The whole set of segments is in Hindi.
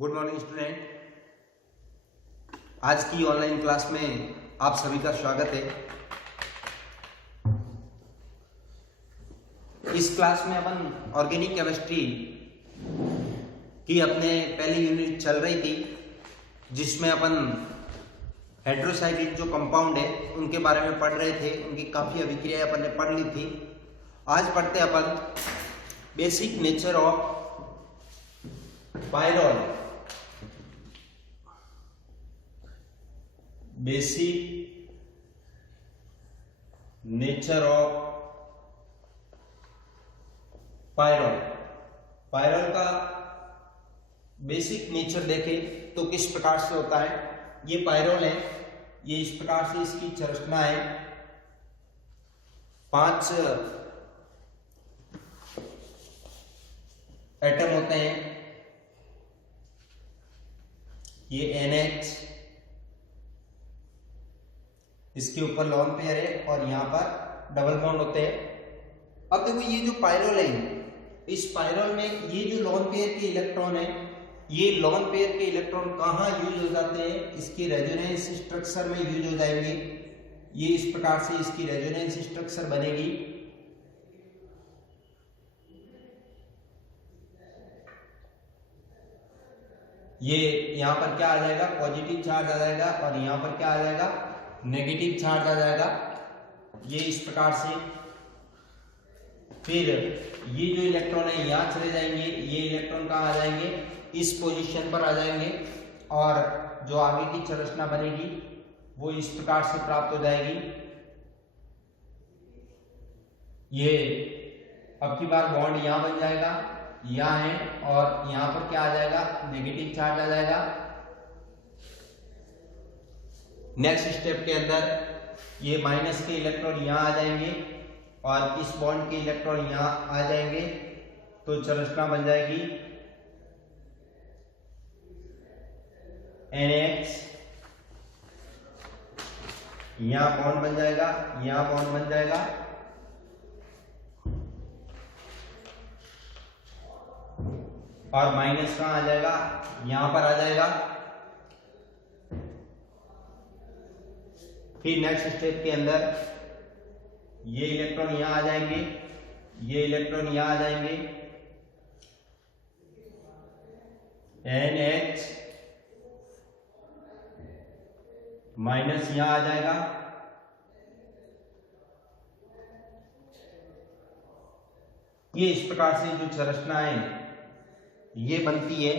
Good morning student. आज की ऑनलाइन क्लास में आप सभी का स्वागत है। इस क्लास में अपन ऑर्गेनिक केमिस्ट्री की अपने पहली यूनिट चल रही थी, जिसमें अपन हेटेरोसाइक्लिक जो कंपाउंड है उनके बारे में पढ़ रहे थे। उनकी काफ़ी अभिक्रियाएं अपन ने पढ़ ली थी। आज पढ़ते अपन basic nature of pyrrole. Basic nature of pyrrole. Pyrrole का बेसिक नेचर देखें तो किस प्रकार से होता है। ये पायरोल है, ये इस प्रकार से इसकी संरचना है। 5 एटम होते हैं। ये NH, इसके ऊपर लोन पेयर है और यहां पर डबल बॉन्ड होते हैं। अब देखो ये जो पायरोल है, इस पायरोल में ये जो लोन पेयर के इलेक्ट्रॉन है, ये लोन पेयर के इलेक्ट्रॉन कहाँ यूज हो जाते हैं? इसकी रेजोनेंस स्ट्रक्चर में यूज हो जाएंगे। ये इस प्रकार से इसकी रेजोनेंस स्ट्रक्चर बनेगी। ये यहां पर क्या आ जाएगा? पॉजिटिव चार्ज आ जाएगा और यहां पर क्या आ जाएगा? नेगेटिव चार्ज आ जाएगा। ये इस प्रकार से फिर ये जो इलेक्ट्रॉन है यहां चले जाएंगे। ये इलेक्ट्रॉन कहाँ आ जाएंगे? इस पोजीशन पर आ जाएंगे और जो आगे की संरचना बनेगी वो इस प्रकार से प्राप्त हो जाएगी। ये अब की बार बॉन्ड यहां बन जाएगा, यहां है, और यहां पर क्या आ जाएगा? नेगेटिव चार्ज आ जाएगा। नेक्स्ट स्टेप के अंदर ये माइनस के इलेक्ट्रॉन यहां आ जाएंगे और इस बॉन्ड के इलेक्ट्रॉन यहां आ जाएंगे, तो संरचना बन जाएगी NH। यहां बॉन्ड बन जाएगा, यहां बॉन्ड बन जाएगा, और माइनस कहां आ जाएगा? यहां पर आ जाएगा। फिर नेक्स्ट स्टेप के अंदर ये इलेक्ट्रॉन यहां आ जाएंगे, ये इलेक्ट्रॉन यहां आ जाएंगे, NH माइनस यहां आ जाएगा, ये इस प्रकार से जो संरचना है ये बनती है।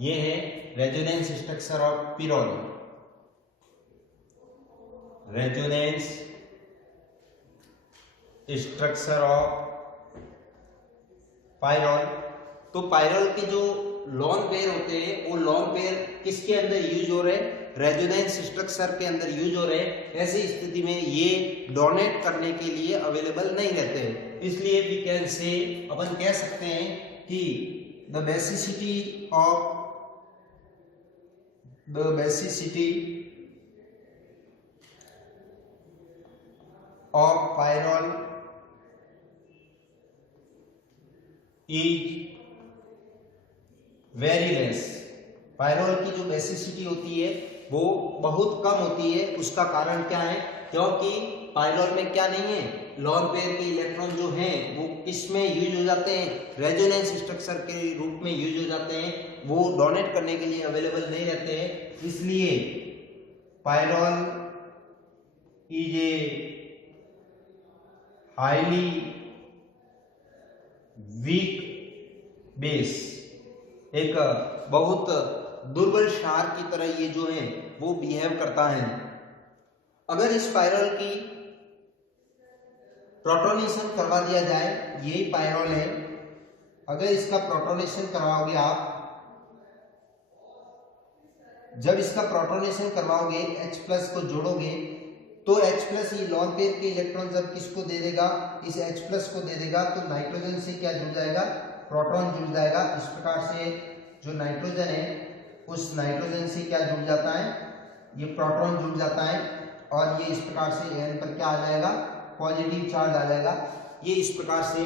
ये है resonance structure of pyrrole. Resonance structure of pyrrole. तो पायरोल के जो लोन पेयर होते हैं वो लोन पेयर किसके अंदर यूज हो रहे हैं? रेजोनेंस स्ट्रक्चर के अंदर यूज हो रहे हैं। ऐसी स्थिति में ये डोनेट करने के लिए अवेलेबल नहीं रहते हैं। इसलिए वी कैन से, अपन कह सकते हैं कि the basicity of pyrrole is very less. Pyrrole की जो बेसिसिटी होती है वो बहुत कम होती है। उसका कारण क्या है? क्योंकि पायरोल में क्या नहीं है? लोन पेयर के इलेक्ट्रॉन जो हैं वो किसमें यूज हो जाते हैं? रेजोनेंस स्ट्रक्चर के रूप में यूज हो जाते हैं। वो डोनेट करने के लिए अवेलेबल नहीं रहते हैं। इसलिए pyrrole is a highly weak base. एक बहुत दुर्बल क्षार की तरह ये जो है वो बिहेव करता है। अगर इस पायरोल की प्रोटोनेशन करवा दिया जाए, यही पायरोल है, अगर इसका प्रोटोनेशन करवाओगे आप, जब इसका प्रोटोनेशन करवाओगे H+ को जोड़ोगे तो H+ ये लोन पेयर के इलेक्ट्रॉन जब किसको दे देगा? इस H+ को दे देगा, तो नाइट्रोजन से क्या जुड़ जाएगा? प्रोटॉन जुड़ जाएगा। इस प्रकार से जो नाइट्रोजन है उस नाइट्रोजन से क्या जुड़ जाता है? ये प्रोटॉन जुड़ जाता है और ये इस प्रकार से N पर क्या आ जाएगा? पॉजिटिव चार्ज आ जाएगा। ये इस प्रकार से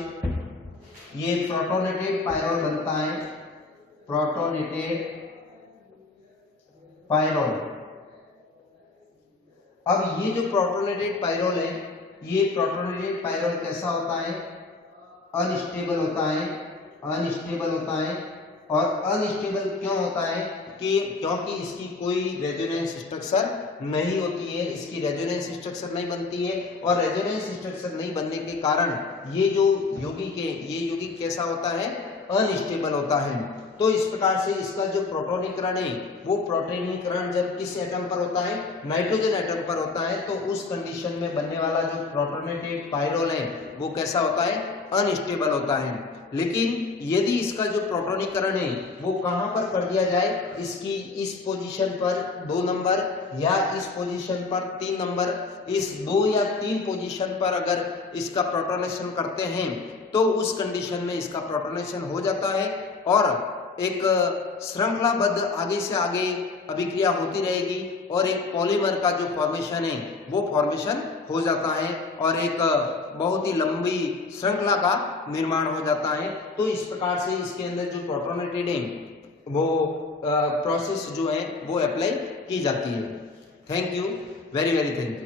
ये प्रोटोनेटेड पायरोल बनता है। Protonated pyrrole. अब ये जो प्रोटोनेटेड पायरोल है, ये प्रोटोनेटेड पायरोल कैसा होता है? अनस्टेबल होता है, अनस्टेबल होता है। और अनस्टेबल क्यों होता है? क्योंकि इसकी कोई रेजोनेंस स्ट्रक्चर नहीं होती है, इसकी रेजोनेंस स्ट्रक्चर नहीं बनती है। और रेजोनेंस स्ट्रक्चर नहीं बनने के कारण ये यौगिक कैसा होता है? अनस्टेबल होता है। तो इस प्रकार से इसका जो प्रोटोनीकरण है, वो प्रोटोनीकरण जब किस एटम पर होता है? नाइट्रोजन एटम पर होता है। तो उस कंडीशन में बनने वाला जो प्रोटोनेटेड पायरोल है वो कैसा होता है? अनस्टेबल होता है। लेकिन यदि इसका जो प्रोटोनीकरण है वो कहां पर कर दिया जाए? इसकी इस पोजीशन पर 2 नंबर या इस पोजीशन पर 3 नंबर, इस 2 या 3 पोजीशन पर अगर इसका प्रोटोनेशन करते हैं तो उस कंडीशन में इसका प्रोटोनेशन हो जाता है और एक श्रृंखलाबद्ध आगे से आगे अभिक्रिया होती रहेगी और एक पॉलीमर का जो फॉर्मेशन है वो फॉर्मेशन हो जाता है और एक बहुत ही लंबी श्रृंखला का निर्माण हो जाता है। तो इस प्रकार से इसके अंदर जो प्रोटोनेटेड है वो प्रोसेस जो है वो अप्लाई की जाती है। Thank you, very very thank you.